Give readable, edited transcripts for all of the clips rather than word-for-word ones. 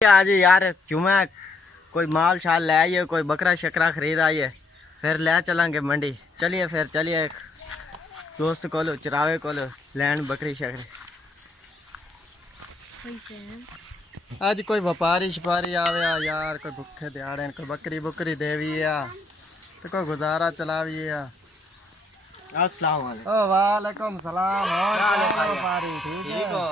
आज यार जुम्मा कोई माल शाल ले आइए, कोई बकरा शकरा खरीद आइए, फिर ले चलेंगे मंडी। चलिए फिर चलिए दोस्त को चरावे को लैंड बकरी शकरी। आज कोई व्यापारी शिपारी आवे यार, कोई भुखे दिहाड़े कोई बकरी बुकरी देवी तो कोई गुजारा चलावी। अस्सलाम वालेकुम सलाम। व्यापारी ठीक हो?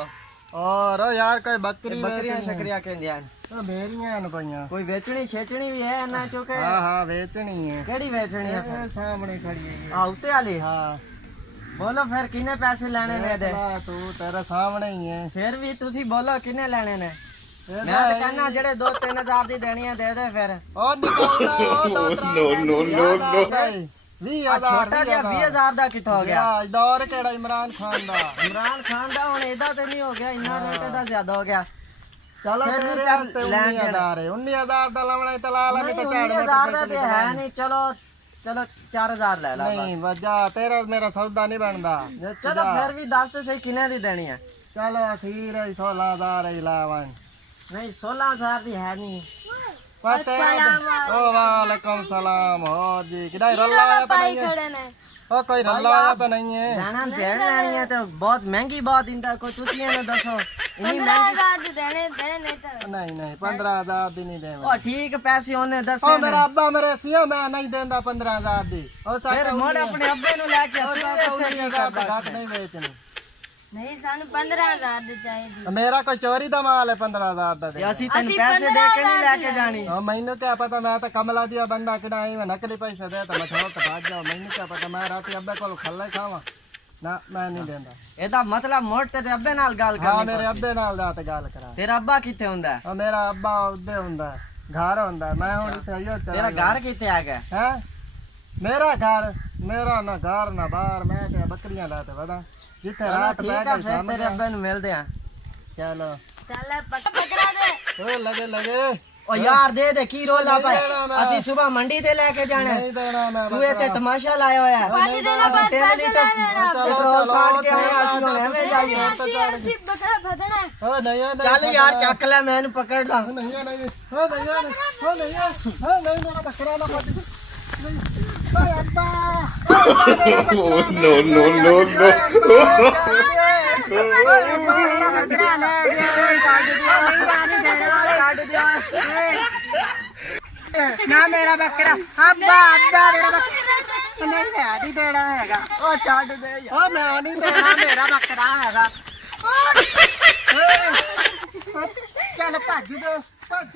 और यार कोई बकरी बकरियां शकरियां कहंदियां तो मेरियां न पईयां। कोई बेचनी छेचनी भी है ना चोके? हां बेचनी है। केड़ी बेचनी है? सामने खड़ी है। हां उत्ते वाली। हां बोलो फिर किने पैसे लेने ने दे? तू तेरे सामने ही है। फिर भी तुसी बोलो किने लेने ने? मैं तो कहना जेड़े 2-3 हजार दी देनी है दे दे फिर। ओ नो 20,000 ਦਾ ਕਿੱਥੋਂ ਹੋ ਗਿਆ? ਦੌਰ ਕਿਹੜਾ ਇਮਰਾਨ ਖਾਨ ਦਾ? ਇਮਰਾਨ ਖਾਨ ਦਾ ਹੁਣ ਇਹਦਾ ਤੇ ਨਹੀਂ ਹੋ ਗਿਆ, ਇੰਨਾ ਰੇਟ ਦਾ ਜ਼ਿਆਦਾ ਹੋ ਗਿਆ। ਚਲੋ ਤੇਰੇ ਵਾਸਤੇ 19,000 ਹੈ। 19,000 ਦਾ ਲਵਣਾ ਤੇ ਲਾ ਲਾਂਗੇ ਤਾਂ 4,000 ਦਾ ਤੇ ਹੈ ਨਹੀਂ। ਚਲੋ 4,000 ਲੈ ਲਾ। ਨਹੀਂ ਵਜਾ ਤੇਰਾ ਮੇਰਾ ਸੌਦਾ ਨਹੀਂ ਬਣਦਾ। ਚਲੋ ਫਿਰ ਵੀ ਦੱਸ ਤੇ ਸਹੀ ਕਿੰਨੇ ਦੀ ਦੇਣੀ ਹੈ? ਚਲੋ ਅਖੀਰ 16,000 ਹੀ ਲਾਵਾਂ। ਨਹੀਂ 16,000 ਦੀ ਹੈ ਨਹੀਂ। वालेकुम सलाम। हो जी किधर रल्ला आया तो नहीं है? ओ कोई रल्ला आया तो नहीं है? जाना भेड़ लेनी है तो बहुत महंगी बहुत इंदा कोई तुसी ने दसो। 15,000 दी देने तो नहीं 15,000 दी नहीं देवे। ओ ठीक पैसे ओने दस। ओ मेरा अब्बा मेरे सिया मैं नहीं देंदा 15,000 दी। ओ फिर मोड़ अपने अब्बे नु लेके घट नहीं बेचनी। नहीं सन 15,000 दे चाहिए। मेरा कोई चोरी दा माल है 15,000 दा दे। ਅਸੀਂ ਤੈਨੂੰ ਪੈਸੇ ਦੇ ਕੇ ਨਹੀਂ ਲੈ ਕੇ ਜਾਣੀ। ਮੈਨੂੰ क्या पता, मैं तो कमला दिया बंदा किडाई में नकली पैसे दे तो मैं छोड़ तो भाग जाओ। ਮੈਨੂੰ क्या पता, मैं रात अब्बे को खल्ले खावा ना, मैं नहीं देंदा। ਇਹਦਾ ਮਤਲਬ ਮੋੜ ਤੇਰੇ ਅੱਬੇ ਨਾਲ ਗੱਲ ਕਰਨੀ। ਹਾਂ ਮੇਰੇ ਅੱਬੇ ਨਾਲ ਦਾ ਤੇ ਗੱਲ ਕਰਾ। ਤੇਰਾ ਅੱਬਾ ਕਿੱਥੇ ਹੁੰਦਾ? ਉਹ ਮੇਰਾ ਅੱਬਾ ਉੱਦੇ ਹੁੰਦਾ, ਘਰ ਹੁੰਦਾ। ਮੈਂ ਹੁਣ ਇੱਥੇ ਆਇਆ। ਤੇਰਾ ਘਰ ਕਿੱਥੇ ਆ ਗਿਆ? ਹੈ ਮੇਰਾ ਘਰ, ਮੇਰਾ ਨਾ ਘਰ ਨਾ ਬਾਹਰ। ਮੈਂ ਤੇ ਬੱਕਰੀਆਂ ਲਾ ਤੇ ਵਦਾ जिथे रात बैठ के सामने तेरे अब्बे नु मिलदे आ। चलो चल पकड़ा दे। ओ लगे ओ यार दे दे की रोला पाए। ਅਸੀਂ सुबह मंडी ते लेके जाना। नहीं देना मैं। तू इथे तमाशा लाया होया है। पानी देना बस पैसे ले लेना। चलो छाड़ के ਅਸੀਂ ਹੁਣ ਐਵੇਂ ਜਾਈਏ। ਅਸੀਂ बकरा फदना। ओ नहीं ਚੱਲ ਯਾਰ ਚੱਕ ਲੈ ਮੈਂ ਇਹਨੂੰ ਪਕੜ ਲਾ। ਨਹੀਂ ओ नहीं मेरा बकरा ना फट। ओए अब्बा no ना मेरा बकरा। अब्बा मेरा बकरा नहीं है, नहीं देना हैगा। ओ छੱਡ दे यार। मैं नहीं देना, मेरा बकरा हैगा। चल भज दे, भज